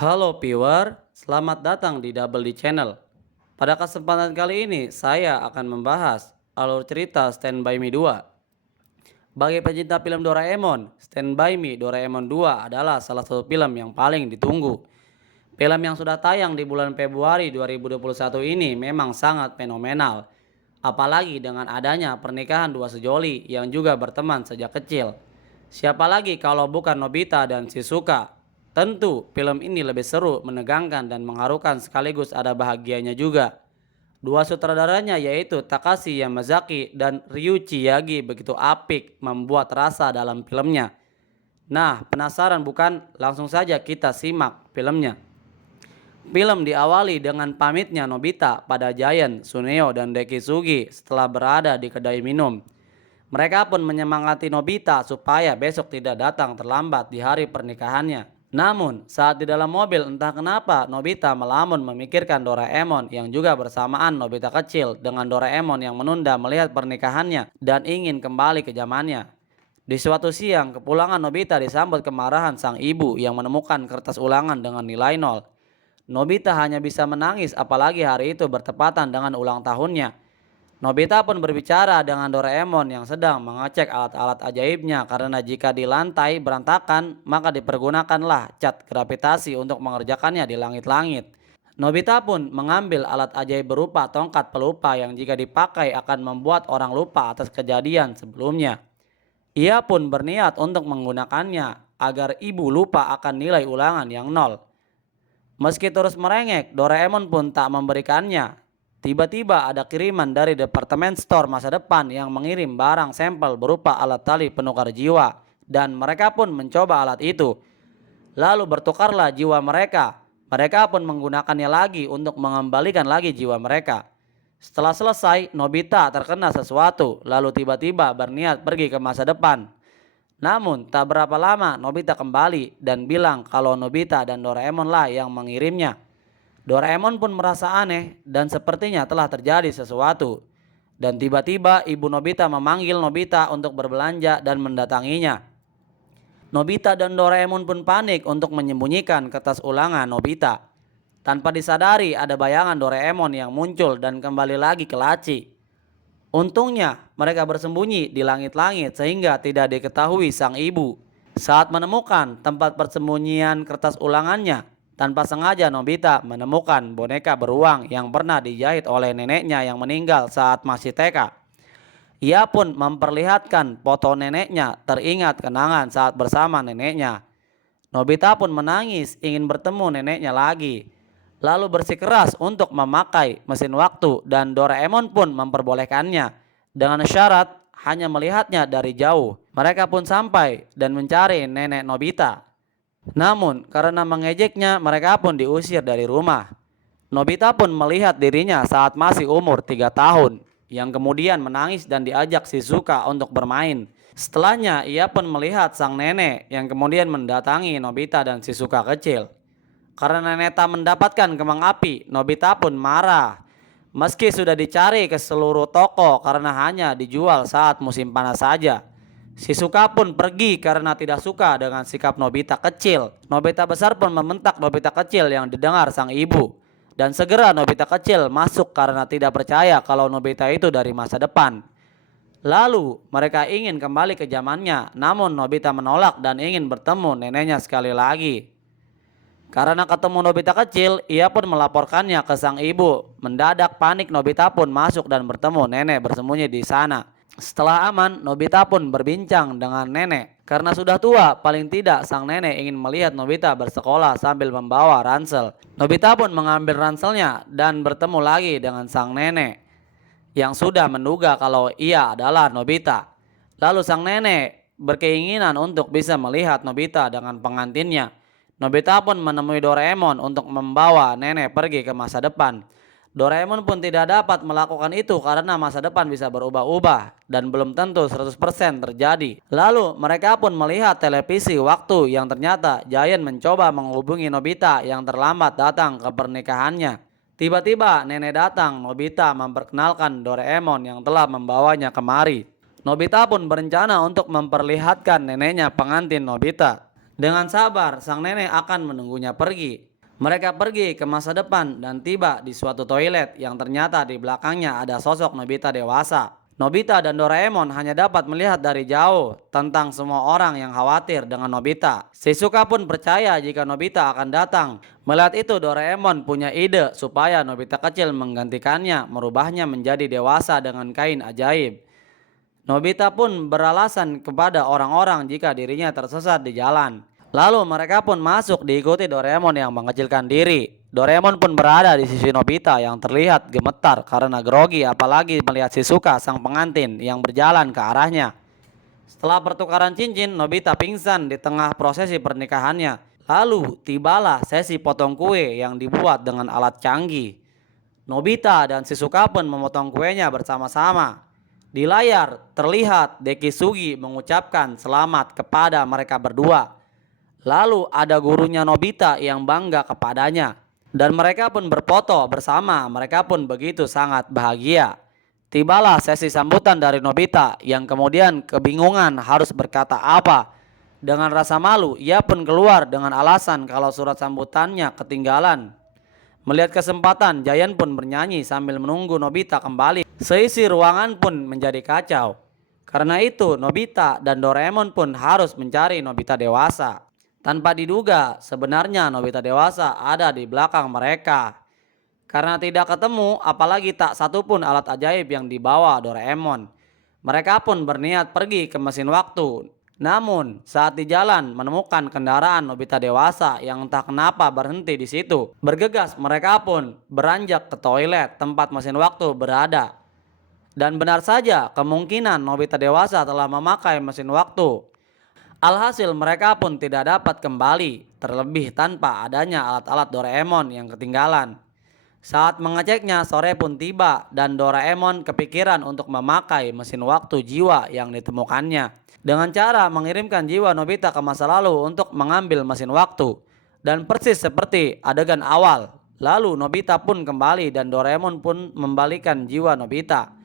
Halo viewer, selamat datang di Double D Channel. Pada kesempatan kali ini saya akan membahas alur cerita Stand By Me 2. Bagi pecinta film Doraemon, Stand By Me Doraemon 2 adalah salah satu film yang paling ditunggu. Film yang sudah tayang di bulan Februari 2021 ini memang sangat fenomenal. Apalagi dengan adanya pernikahan dua sejoli yang juga berteman sejak kecil. Siapa lagi kalau bukan Nobita dan Shizuka? Tentu film ini lebih seru, menegangkan dan mengharukan sekaligus ada bahagianya juga. Dua sutradaranya yaitu Takashi Yamazaki dan Ryuichi Yagi begitu apik membuat rasa dalam filmnya. Nah, penasaran bukan? Langsung saja kita simak filmnya. Film diawali dengan pamitnya Nobita pada Giant, Suneo, dan Dekisugi setelah berada di kedai minum. Mereka pun menyemangati Nobita supaya besok tidak datang terlambat di hari pernikahannya. Namun, saat di dalam mobil entah kenapa Nobita melamun memikirkan Doraemon yang juga bersamaan Nobita kecil dengan Doraemon yang menunda melihat pernikahannya dan ingin kembali ke zamannya. Di suatu siang, kepulangan Nobita disambut kemarahan sang ibu yang menemukan kertas ulangan dengan nilai nol. Nobita hanya bisa menangis apalagi hari itu bertepatan dengan ulang tahunnya. Nobita pun berbicara dengan Doraemon yang sedang mengecek alat-alat ajaibnya karena jika di lantai berantakan maka dipergunakanlah cat gravitasi untuk mengerjakannya di langit-langit. Nobita pun mengambil alat ajaib berupa tongkat pelupa yang jika dipakai akan membuat orang lupa atas kejadian sebelumnya. Ia pun berniat untuk menggunakannya agar ibu lupa akan nilai ulangan yang nol. Meski terus merengek, Doraemon pun tak memberikannya. Tiba-tiba ada kiriman dari departemen store masa depan yang mengirim barang sampel berupa alat tali penukar jiwa. Dan mereka pun mencoba alat itu. Lalu bertukarlah jiwa mereka. Mereka pun menggunakannya lagi untuk mengembalikan lagi jiwa mereka. Setelah selesai, Nobita terkena sesuatu, lalu tiba-tiba berniat pergi ke masa depan. Namun tak berapa lama Nobita kembali dan bilang kalau Nobita dan Doraemon lah yang mengirimnya. Doraemon pun merasa aneh dan sepertinya telah terjadi sesuatu. Dan tiba-tiba ibu Nobita memanggil Nobita untuk berbelanja dan mendatanginya. Nobita dan Doraemon pun panik untuk menyembunyikan kertas ulangan Nobita. Tanpa disadari ada bayangan Doraemon yang muncul dan kembali lagi ke laci. Untungnya mereka bersembunyi di langit-langit sehingga tidak diketahui sang ibu. Saat menemukan tempat persembunyian kertas ulangannya, tanpa sengaja Nobita menemukan boneka beruang yang pernah dijahit oleh neneknya yang meninggal saat masih TK. Ia pun memperlihatkan foto neneknya teringat kenangan saat bersama neneknya. Nobita pun menangis ingin bertemu neneknya lagi. Lalu bersikeras untuk memakai mesin waktu dan Doraemon pun memperbolehkannya dengan syarat hanya melihatnya dari jauh. Mereka pun sampai dan mencari nenek Nobita. Namun karena mengejeknya mereka pun diusir dari rumah. Nobita pun melihat dirinya saat masih umur 3 tahun yang kemudian menangis dan diajak Shizuka untuk bermain. Setelahnya ia pun melihat sang nenek yang kemudian mendatangi Nobita dan Shizuka kecil. Karena Neta mendapatkan kembang api, Nobita pun marah. Meski sudah dicari ke seluruh toko karena hanya dijual saat musim panas saja. Shizuka pun pergi karena tidak suka dengan sikap Nobita kecil. Nobita besar pun membentak Nobita kecil yang didengar sang ibu. Dan segera Nobita kecil masuk karena tidak percaya kalau Nobita itu dari masa depan. Lalu mereka ingin kembali ke zamannya, namun Nobita menolak dan ingin bertemu neneknya sekali lagi. Karena ketemu Nobita kecil, ia pun melaporkannya ke sang ibu. Mendadak panik Nobita pun masuk dan bertemu nenek bersembunyi di sana. Setelah aman, Nobita pun berbincang dengan nenek. Karena sudah tua, paling tidak sang nenek ingin melihat Nobita bersekolah sambil membawa ransel. Nobita pun mengambil ranselnya dan bertemu lagi dengan sang nenek yang sudah menduga kalau ia adalah Nobita. Lalu sang nenek berkeinginan untuk bisa melihat Nobita dengan pengantinnya. Nobita pun menemui Doraemon untuk membawa nenek pergi ke masa depan. Doraemon pun tidak dapat melakukan itu karena masa depan bisa berubah-ubah dan belum tentu 100% terjadi. Lalu mereka pun melihat televisi waktu yang ternyata Giant mencoba menghubungi Nobita yang terlambat datang ke pernikahannya. Tiba-tiba nenek datang, Nobita memperkenalkan Doraemon yang telah membawanya kemari. Nobita pun berencana untuk memperlihatkan neneknya pengantin Nobita. Dengan sabar, sang nenek akan menunggunya pergi. Mereka pergi ke masa depan dan tiba di suatu toilet yang ternyata di belakangnya ada sosok Nobita dewasa. Nobita dan Doraemon hanya dapat melihat dari jauh tentang semua orang yang khawatir dengan Nobita. Shizuka pun percaya jika Nobita akan datang. Melihat itu, Doraemon punya ide supaya Nobita kecil menggantikannya, merubahnya menjadi dewasa dengan kain ajaib. Nobita pun beralasan kepada orang-orang jika dirinya tersesat di jalan. Lalu mereka pun masuk diikuti Doraemon yang mengecilkan diri. Doraemon pun berada di sisi Nobita yang terlihat gemetar karena grogi, apalagi melihat Shizuka sang pengantin yang berjalan ke arahnya. Setelah pertukaran cincin, Nobita pingsan di tengah prosesi pernikahannya. Lalu tibalah sesi potong kue yang dibuat dengan alat canggih. Nobita dan Shizuka pun memotong kuenya bersama-sama. Di layar terlihat Deki Sugi mengucapkan selamat kepada mereka berdua. Lalu ada gurunya Nobita yang bangga kepadanya. Dan mereka pun berfoto bersama, mereka pun begitu sangat bahagia. Tibalah sesi sambutan dari Nobita yang kemudian kebingungan harus berkata apa. Dengan rasa malu, ia pun keluar dengan alasan kalau surat sambutannya ketinggalan. Melihat kesempatan, Giant pun bernyanyi sambil menunggu Nobita kembali. Seisi ruangan pun menjadi kacau. Karena itu, Nobita dan Doraemon pun harus mencari Nobita dewasa. Tanpa diduga, sebenarnya Nobita dewasa ada di belakang mereka. Karena tidak ketemu, apalagi tak satupun alat ajaib yang dibawa Doraemon. Mereka pun berniat pergi ke mesin waktu. Namun, saat di jalan menemukan kendaraan Nobita dewasa yang entah kenapa berhenti di situ. Bergegas, mereka pun beranjak ke toilet tempat mesin waktu berada. Dan benar saja, kemungkinan Nobita dewasa telah memakai mesin waktu. Alhasil mereka pun tidak dapat kembali, terlebih tanpa adanya alat-alat Doraemon yang ketinggalan. Saat mengeceknya, sore pun tiba dan Doraemon kepikiran untuk memakai mesin waktu jiwa yang ditemukannya. Dengan cara mengirimkan jiwa Nobita ke masa lalu untuk mengambil mesin waktu. Dan persis seperti adegan awal, lalu Nobita pun kembali dan Doraemon pun membalikan jiwa Nobita.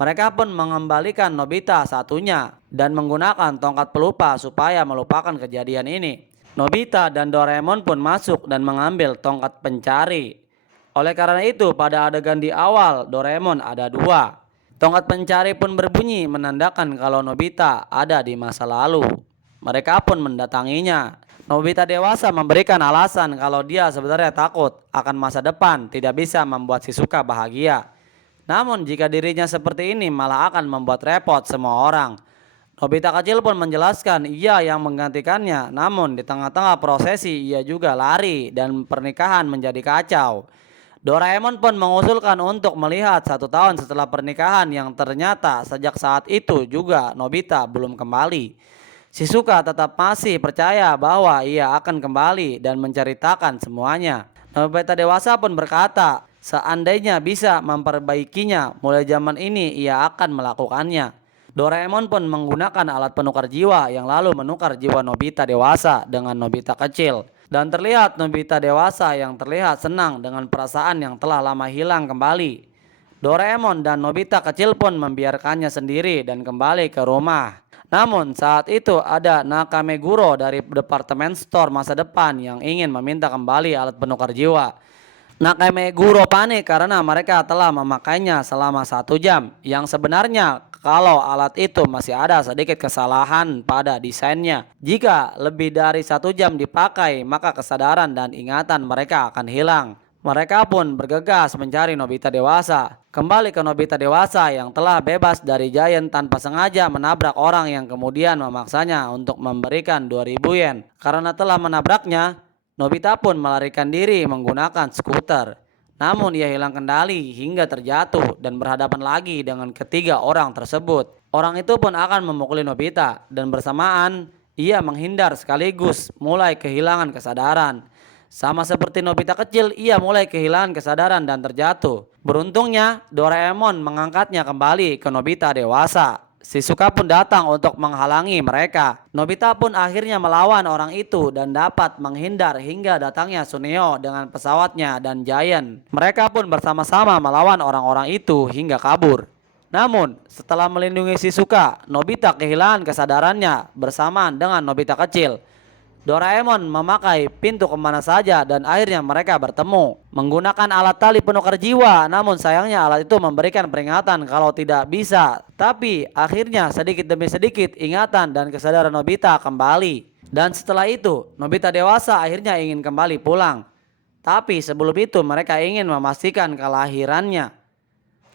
Mereka pun mengembalikan Nobita satunya dan menggunakan tongkat pelupa supaya melupakan kejadian ini. Nobita dan Doraemon pun masuk dan mengambil tongkat pencari. Oleh karena itu, pada adegan di awal Doraemon ada dua. Tongkat pencari pun berbunyi menandakan kalau Nobita ada di masa lalu. Mereka pun mendatanginya. Nobita dewasa memberikan alasan kalau dia sebenarnya takut akan masa depan tidak bisa membuat Shizuka bahagia. Namun jika dirinya seperti ini malah akan membuat repot semua orang. Nobita kecil pun menjelaskan ia yang menggantikannya, namun di tengah-tengah prosesi ia juga lari dan pernikahan menjadi kacau. Doraemon pun mengusulkan untuk melihat 1 tahun setelah pernikahan yang ternyata sejak saat itu juga Nobita belum kembali. Shizuka tetap masih percaya bahwa ia akan kembali dan menceritakan semuanya. Nobita dewasa pun berkata, seandainya bisa memperbaikinya, mulai zaman ini ia akan melakukannya. Doraemon pun menggunakan alat penukar jiwa yang lalu menukar jiwa Nobita dewasa dengan Nobita kecil. Dan terlihat Nobita dewasa yang terlihat senang dengan perasaan yang telah lama hilang kembali. Doraemon dan Nobita kecil pun membiarkannya sendiri dan kembali ke rumah. Namun saat itu ada Nakameguro dari departemen store masa depan yang ingin meminta kembali alat penukar jiwa. Nakameguro panik karena mereka telah memakainya selama 1 jam. Yang sebenarnya kalau alat itu masih ada sedikit kesalahan pada desainnya. Jika lebih dari 1 jam dipakai, maka kesadaran dan ingatan mereka akan hilang. Mereka pun bergegas mencari Nobita dewasa. Kembali ke Nobita dewasa yang telah bebas dari Giant tanpa sengaja menabrak orang yang kemudian memaksanya untuk memberikan 2000 yen. Karena telah menabraknya, Nobita pun melarikan diri menggunakan skuter. Namun ia hilang kendali hingga terjatuh dan berhadapan lagi dengan ketiga orang tersebut. Orang itu pun akan memukuli Nobita dan bersamaan ia menghindar sekaligus mulai kehilangan kesadaran. Sama seperti Nobita kecil, ia mulai kehilangan kesadaran dan terjatuh. Beruntungnya Doraemon mengangkatnya kembali ke Nobita dewasa. Shizuka pun datang untuk menghalangi mereka. Nobita pun akhirnya melawan orang itu dan dapat menghindar hingga datangnya Suneo dengan pesawatnya dan Giant. Mereka pun bersama-sama melawan orang-orang itu hingga kabur. Namun setelah melindungi Shizuka, Nobita kehilangan kesadarannya bersamaan dengan Nobita kecil. Doraemon memakai pintu kemana saja dan akhirnya mereka bertemu. Menggunakan alat tali penukar jiwa, namun sayangnya alat itu memberikan peringatan kalau tidak bisa. Tapi akhirnya sedikit demi sedikit ingatan dan kesadaran Nobita kembali. Dan setelah itu, Nobita dewasa akhirnya ingin kembali pulang. Tapi sebelum itu mereka ingin memastikan kelahirannya.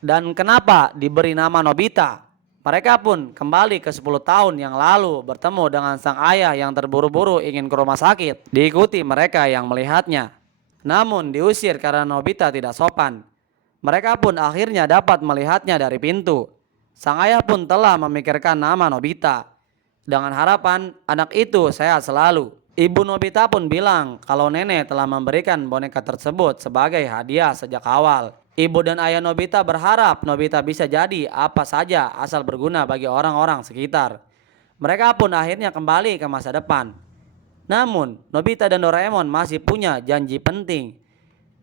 Dan kenapa diberi nama Nobita? Mereka pun kembali ke 10 tahun yang lalu bertemu dengan sang ayah yang terburu-buru ingin ke rumah sakit. Diikuti mereka yang melihatnya. Namun diusir karena Nobita tidak sopan. Mereka pun akhirnya dapat melihatnya dari pintu. Sang ayah pun telah memikirkan nama Nobita dengan harapan anak itu sehat selalu. Ibu Nobita pun bilang kalau nenek telah memberikan boneka tersebut sebagai hadiah sejak awal. Ibu dan ayah Nobita berharap Nobita bisa jadi apa saja asal berguna bagi orang-orang sekitar. Mereka pun akhirnya kembali ke masa depan. Namun, Nobita dan Doraemon masih punya janji penting.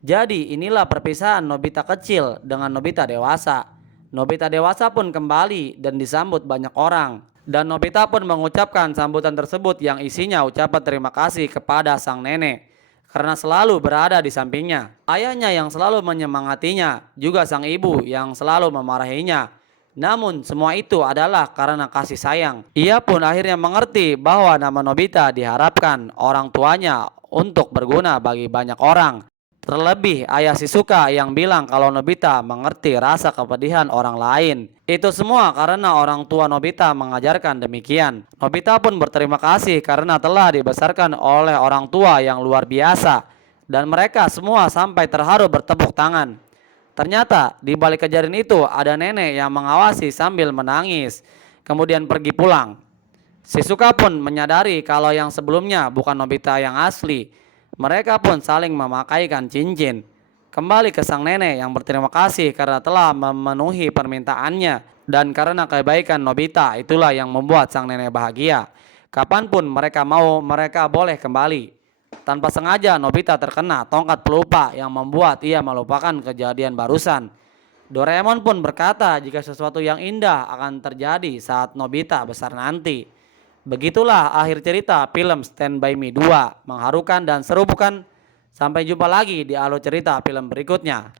Jadi inilah perpisahan Nobita kecil dengan Nobita dewasa. Nobita dewasa pun kembali dan disambut banyak orang. Dan Nobita pun mengucapkan sambutan tersebut yang isinya ucapan terima kasih kepada sang nenek karena selalu berada di sampingnya. Ayahnya yang selalu menyemangatinya, juga sang ibu yang selalu memarahinya. Namun semua itu adalah karena kasih sayang. Ia pun akhirnya mengerti bahwa nama Nobita diharapkan orang tuanya untuk berguna bagi banyak orang. Terlebih ayah Shizuka yang bilang kalau Nobita mengerti rasa kepedihan orang lain. Itu semua karena orang tua Nobita mengajarkan demikian. Nobita pun berterima kasih karena telah dibesarkan oleh orang tua yang luar biasa. Dan mereka semua sampai terharu bertepuk tangan. Ternyata di balik kejadian itu ada nenek yang mengawasi sambil menangis. Kemudian pergi pulang. Shizuka pun menyadari kalau yang sebelumnya bukan Nobita yang asli. Mereka pun saling memakaikan cincin. Kembali ke sang nenek yang berterima kasih karena telah memenuhi permintaannya. Dan karena kebaikan Nobita itulah yang membuat sang nenek bahagia. Kapanpun mereka mau, mereka boleh kembali. Tanpa sengaja Nobita terkena tongkat pelupa yang membuat ia melupakan kejadian barusan. Doraemon pun berkata jika sesuatu yang indah akan terjadi saat Nobita besar nanti. Begitulah akhir cerita film Stand By Me 2, mengharukan dan seru bukan? Sampai jumpa lagi di alur cerita film berikutnya.